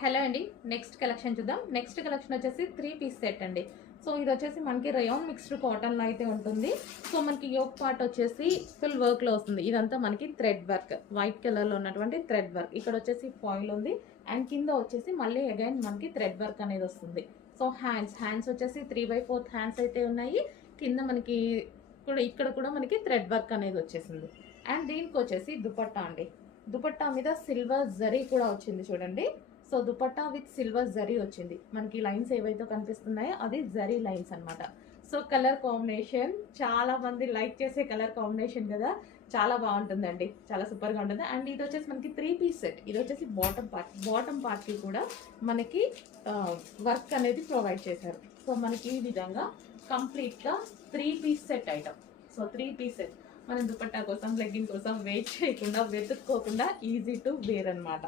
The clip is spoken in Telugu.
హలో అండి, నెక్స్ట్ కలెక్షన్ చూద్దాం. నెక్స్ట్ కలెక్షన్ వచ్చేసి 3 పీస్ సెట్ అండి. సో ఇది వచ్చేసి మనకి రయాన్ మిక్స్డ్ కాటన్లో అయితే ఉంటుంది. సో మనకి యోక్ పార్ట్ వచ్చేసి ఫుల్ వర్క్లో వస్తుంది. ఇదంతా మనకి థ్రెడ్ వర్క్, వైట్ కలర్లో ఉన్నటువంటి థ్రెడ్ వర్క్. ఇక్కడ వచ్చేసి ఫాయిల్ ఉంది అండ్ కింద వచ్చేసి మళ్ళీ అగైన్ మనకి థ్రెడ్ వర్క్ అనేది వస్తుంది. సో హ్యాండ్స్ వచ్చేసి 3/4 హ్యాండ్స్ అయితే ఉన్నాయి. కింద మనకి ఇక్కడ కూడా మనకి థ్రెడ్ వర్క్ అనేది వచ్చేసింది. అండ్ దీనికి వచ్చేసి దుపట్టా అండి. దుపట్టా మీద సిల్వర్ జరీ కూడా వచ్చింది చూడండి. So dupatta with silver zari వచ్చింది. మనకి లైన్స్ ఏవైతే కనిపిస్తున్నాయో అది జరీ లైన్స్ అనమాట. సో కలర్ కాంబినేషన్ చాలా మంది లైక్ చేసే కలర్ కాంబినేషన్ కదా, చాలా బాగుంటుందండి, చాలా సూపర్గా ఉంటుంది. అండ్ ఇది వచ్చేసి మనకి 3 పీస్ సెట్. ఇది వచ్చేసి బాటమ్ పార్ట్కి కూడా మనకి వర్క్ అనేది ప్రొవైడ్ చేశారు. సో మనకి ఈ విధంగా కంప్లీట్గా 3 piece set item. So 3 piece set మనం దుపట్టా కోసం, లెగ్గిన్ కోసం వెయిట్ చేయకుండా, వెతుక్కోకుండా ఈజీ టు వేర్ అనమాట.